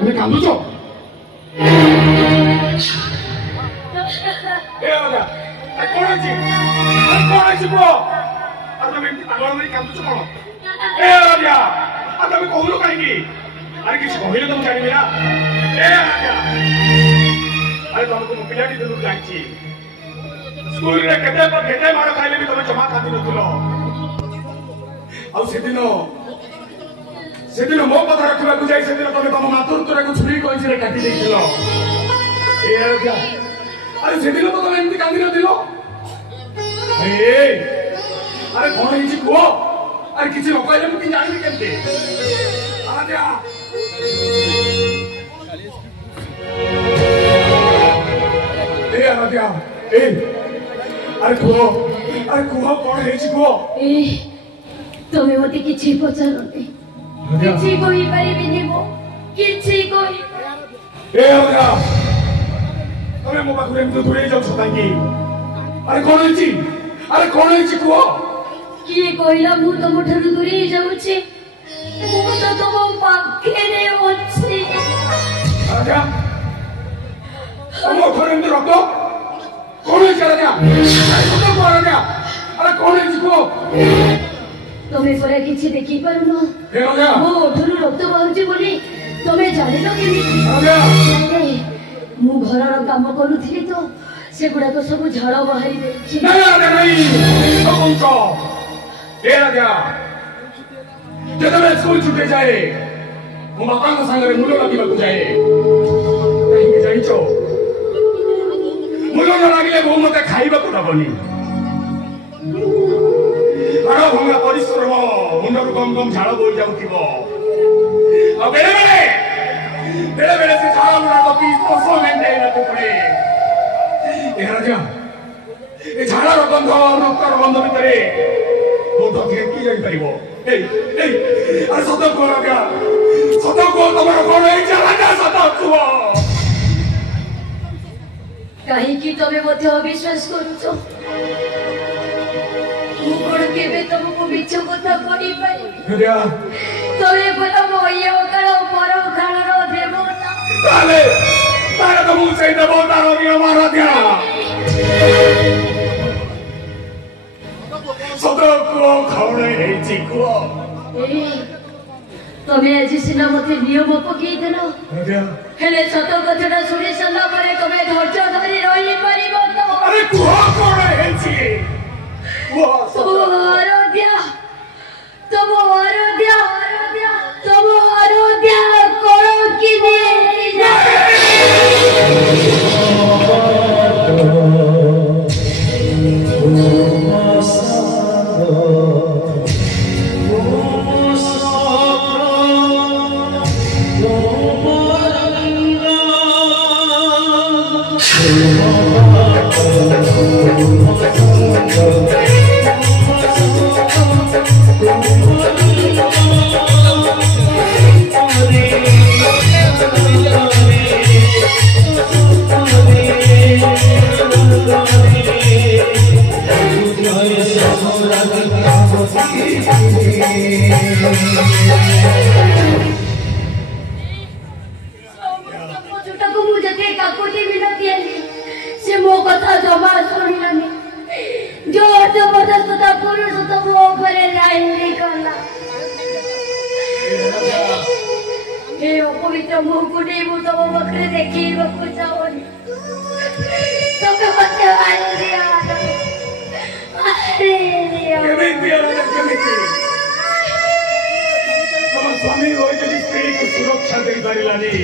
তুমি কান্দুছ कौन अच्छी कुह तुम एमती पागल मारी कांदुच कौन ए राजा तुम कहून कहीं अरे किसी कहले तो जानी ना ए राजा अरे तुमको मो पिलाटी दिन जानी स्कूल रे केते माड़ खाइले भी तुम जमा खाती नथिलो सेदिन मो कथा रखा जाए सेदिन तुम तुम मातृत्व को छुरी कही काटी देथिलो ए राजा अरे सेदिन तो तुम एमती कांदी नथिलो अरे कौन है कह अरे किसी न कहले मुझे जानी केमती अरे कह कौन है कह तुम्हें मत कि पचारनी किसी कही पारिबिनी मो किसी कही तुम्हें मो पाखु एमती दूरे जाऊ कहीं अरे कौन है अरे कौन है कह किए कहला मु तुम ठार दूरे जाऊची मु तो तुम पाखे अच्छी राजा तुम घर एमती रक्त कौन है राजा राजा अरे कौन है कह तुम्हें परा किसी देखी पारुन मो ओठरू रक्त बाहर बोली तुम्हें जान केमी मु घर काम करुली तो से गुड़ाक सब झाड़ बाहरी जब स्कूल छुटे जाए मो बापा सागर मूल लगे जाए कहीं जाच मूल न लगे बो मत खाइबा दबनी हाड़ भंगा परिश्रम मुंडर गम गम झाड़ बोई जाऊ बेले बेले से झाड़ गुड़ाक पीस मेन्टेन पड़े राजा ये झाड़ार गंध रक्तर गंध भितर मुंड किए कि जापर अरे सत कह राजा सत कह तुम कौन राजा सत कह कहीं तुम्हें अविश्वास करुच तुमको मिछ कथा कही पारि तुम्हें पता मो ये काल पर कालर देवता तारे तो मुझे देवतार नियम राजा सत कह कौन है तुम्हें आज सीना मत नियम पकईदेल हेले सत कथा शुणी सारा पर तुम्हें धैर्य धरी रही पार तो अरे कह कौन है आराध्या तुम आराध्या तुम आराध्या करो कि मो कथा जमा शुणिलानी जो जबरदस्त पुरुष तो मो घरे लाइन निकला ए अपवित्र मुह को नहीं मु तुम पाखे देखी चाहनी तुम मत स्वामी स्त्री को सुरक्षा दे पारानी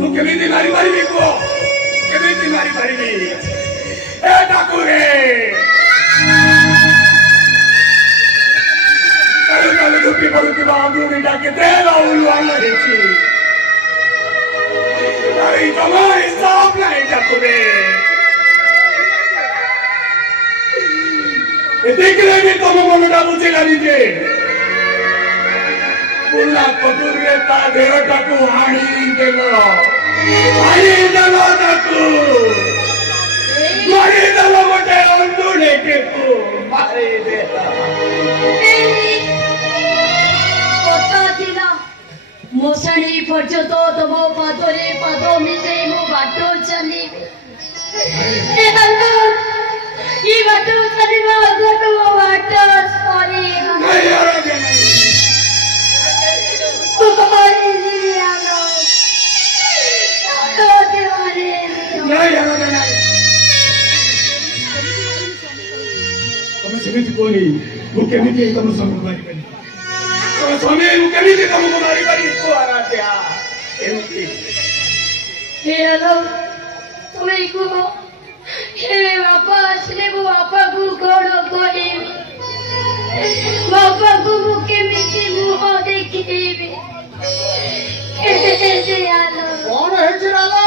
मुझे मारी पारि कह केमिति मारी पारिबी ए ठाकुरे काले काले धुपी पड़ुवा अंगुरीटा केते उलुआन हेछि अरे जमा हिसाब नहीं ठाकुरे देखले भी तुम मनटा बुझेलानी जे पुला कटुरे ता देहटा को हाणी देलो मोसाणी पर्यंत तो तुम पादरे पाद मिसे मो बाटो चली ये बाटो चली अगर तुम बाटो सॉरी नहीं आराध्या नहीं आराध्या नहीं तमें सेमिति कोनी वो केमिति तुम संग मारी करी तमें स्वामी वो केमिति तुमको मारी करी को आराध्या एमिति हेलो तुम्हें को हे बापा असले वो बापा को कोड़ो कोई बापा को केमिति मुह देखिबे कैसे आलो कौन है चिरालो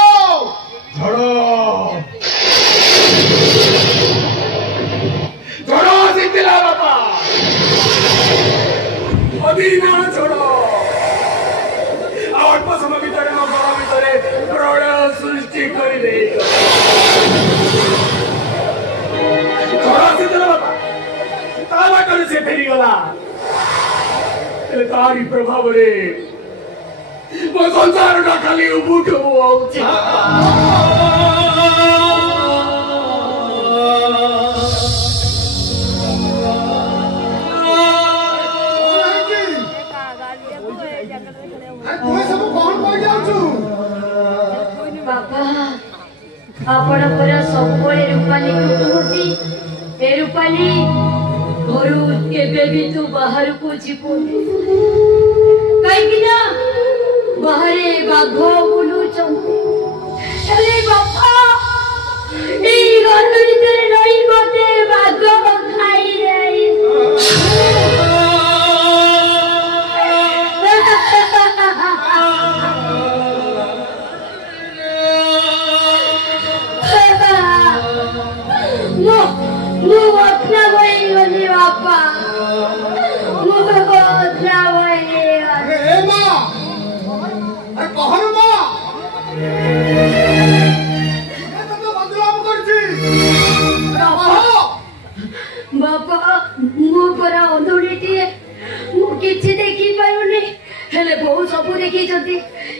झड़ो सिद्धिला बापा अभी ना छोड़ो अल्प समय भितर घर भितर प्रलय सृष्टि कर दे झड़ो सिद्धिला बापा ता बाटरे से फेरी गला तारी प्रभाव रे वो संसार का खाली उबुट होउछि बापा आपण पर सबले रूपाली कुटुमती ए रूपाली घरू केबे भी तू बाहर को जीवो कहीं ना बाहरे बाघो बुलू चंपू अरे बापा ए घर भीतर रही मते बाघो खाई रही मु अपना वही गली बापा मु अपना वही अरे माँ अरे कहन माँ मैं तो बदलाव करছি बापा मु परा अंधुड़ीटी मु किछि देखि पारुनी हेले बहु सबु देखि जति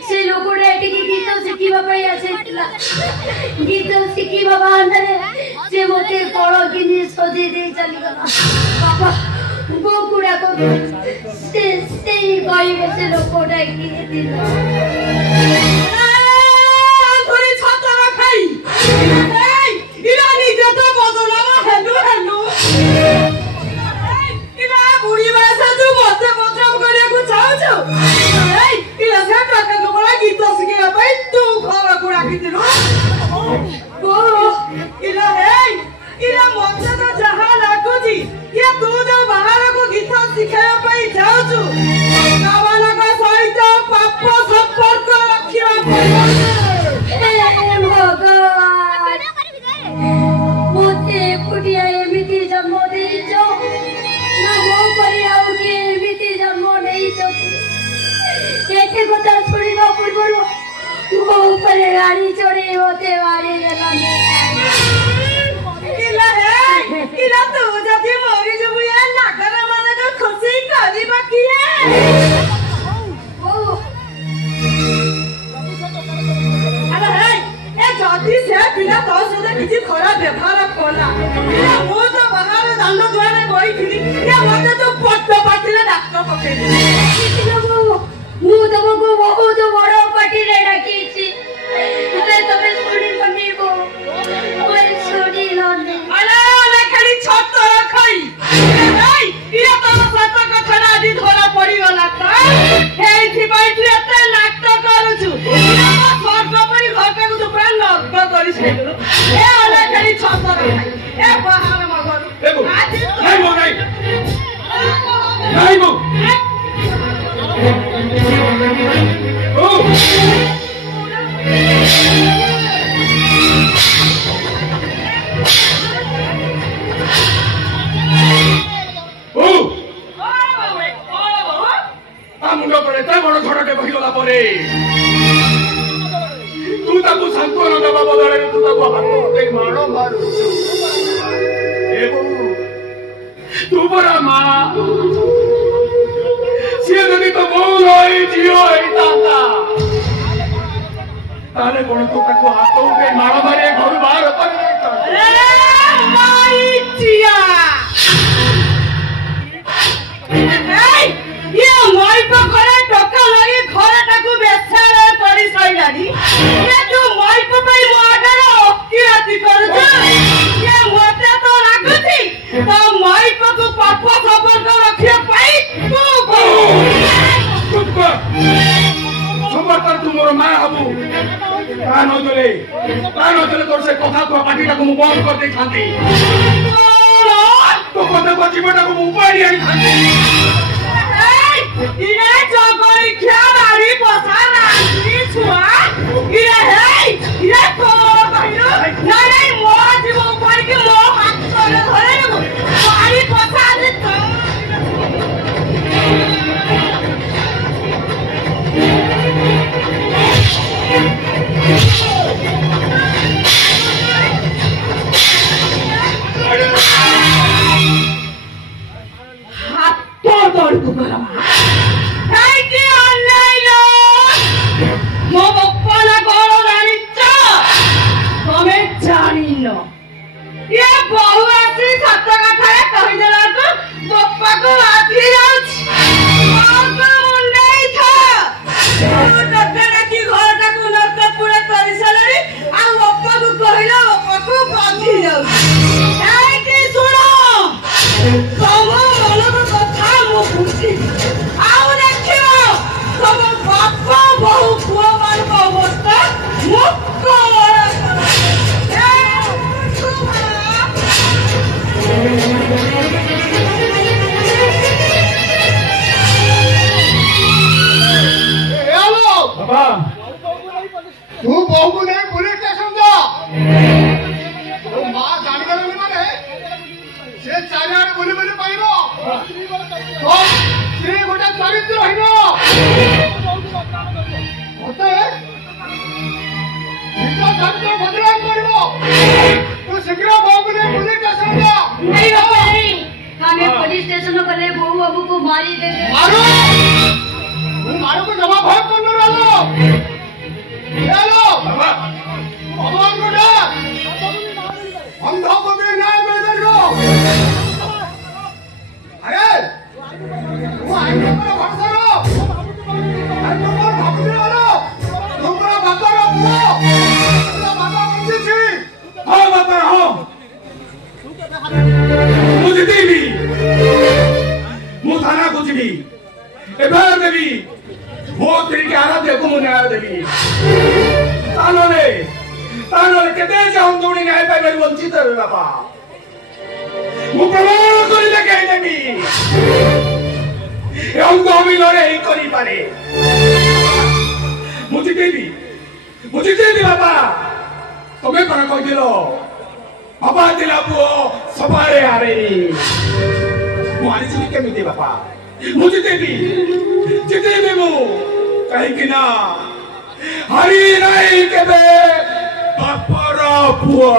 से लोकोडा एटिकी गीत शिखिबा पई आसेतिला गीत शिखिबा बांधरे से मोते कोळो किनी सजी दे चली गला बापा गोकुड़ा को से गई से लोकोडा की दिला थोड़ी छाता रखाई ए इरानी जतो बदलावा हेलु हेलु इना बुढ़ी वैसे तू मते बदलाव करे को चाहो छो ए इला से टका को बड़ा गीत सिखे भाई तू खबर कुड़ा की दिलो ओ इला ए इला मते तो जहां लागो जी ये तू जो बाहर को गीत सिखाया पाई जाओ छु गावाला का सहित पाप संपर्क रखिया पड़ो हे भगवान मोते कुटिया एमिति जन्म देइछो ना मो परिया उके एमिति जन्म देइछो एते कथा सुनिबा पूर्वरु मो ऊपर गाड़ी चढ़े होते वारे जलाने इला तू जदी मोरी जबु ये नागर माने को खुशी करी बाकी है ओ अरे हे ए जदी से बिना तो से किछि खराब व्यवहार कोला इला मो तो बाहर दांड द्वारे बोई थी ये मते तो पट्ट पाटिले डाक्टर पके मु तुमको बहुत बड़ पार्टी रे डाकिछि अरे तमे सुनी बनीबो ओए सुनी लने अरे अरे खड़ी छत रखई ए इला तो सत कथा ना आदि धरा पड़ी गला त हे थी बैठी एते नाटक करूछु स्वर्ग परी घर के तो प्राण नर्क करी छेलो ए अरे खड़ी छत रखई ए बाहर मगरू देखो नहीं मो नहीं मो ओ मुंड पर एत बड़ झड़टे बहिगला परे तू ताकू सांत्वना देवा बदले तू ताकू हाथ उठे माड़ मारू तू बड़ा माँ सी जदि तो मो रही झील होता ताले कोण तू ताको हात उठे मारा मारे घर बाहर कर अरे माई चिया ये माई को करे टका लगी घरटाକୁ बेसार करी सइलानी ये तू माई को पे मर्डर किराती करू ये मते तो लागुची तो माई को पाप खबर को रखिया पाई तू चुप कर समर्थ तू मोर मां हबू कान होतले तोर से कथा को पार्टीटा को बंद कर दे खांती तो कथा को जीवनटा को उपाड़ी आई खांती इने जगरी खेलाड़ी बसाना की छुआ इने हे इने को कहिलो नाही मो जीव ऊपर के मो हाथ करे धरे पानी पसा दे तो हाथ तोड़ को करवा काईके ऑनलाइन मो बप्पाला गोरो रानी चा तमे जानी न ये बहु आसी सत कथा कहि देला तो बप्पा को आती जाउछ बाप मुंडई था डकना की घरटा को नरक पूरा करि सलरी आ बप्पा को कहिला बप्पा को बांधी जाउ काईके सुनो तम मन कथा मो बुझी आउ देखियो तम बापा बहु पुआ मान को अवस्था मुक्को हेलो बाबा तू बहु को नहीं पुलिस स्टेशन जा तो मां जान गले माने से चारियाडे बोली बोली पाइबो तो से गोटे चरित्र हिनो होते निका चरित्र बदलाव करिवो तू शीघ्र बहु को नहीं पुलिस स्टेशन जा नहीं बाबा नहीं हमें पुलिस स्टेशन को ले बहू बाबू को मारी देंगे मारो तू मारो को जवाब भाग करने वालो हेलो बाबा भगवान को डर हम धोखो में न्याय में इधर को अरे तू आइन पर भरोसा रो अरे तुम पर भक्ति वालो तुमरा बाबा रो पुओ तुमरा बाबा बंदी छी हां बाबा हां मुझे देवी मु थाना को जीवी एबार देवी मो तेरी के आराध्य को मुने आ देवी तानोले केते जाऊं दौड़ी न्याय पाई मेरी वंचित रे बाबा मु प्रमाण करी देखाई देवी एवं तो हम लड़े ही करी पारे मुझे देवी बाबा तुम्हें कौन कह दिलो बाबा दिला पुओ सबारे हारे मुझे जी केमिति बाबा मुझे देवी जिते भी मु कहीं कि ना हरी नहीं केबे बापर पुओ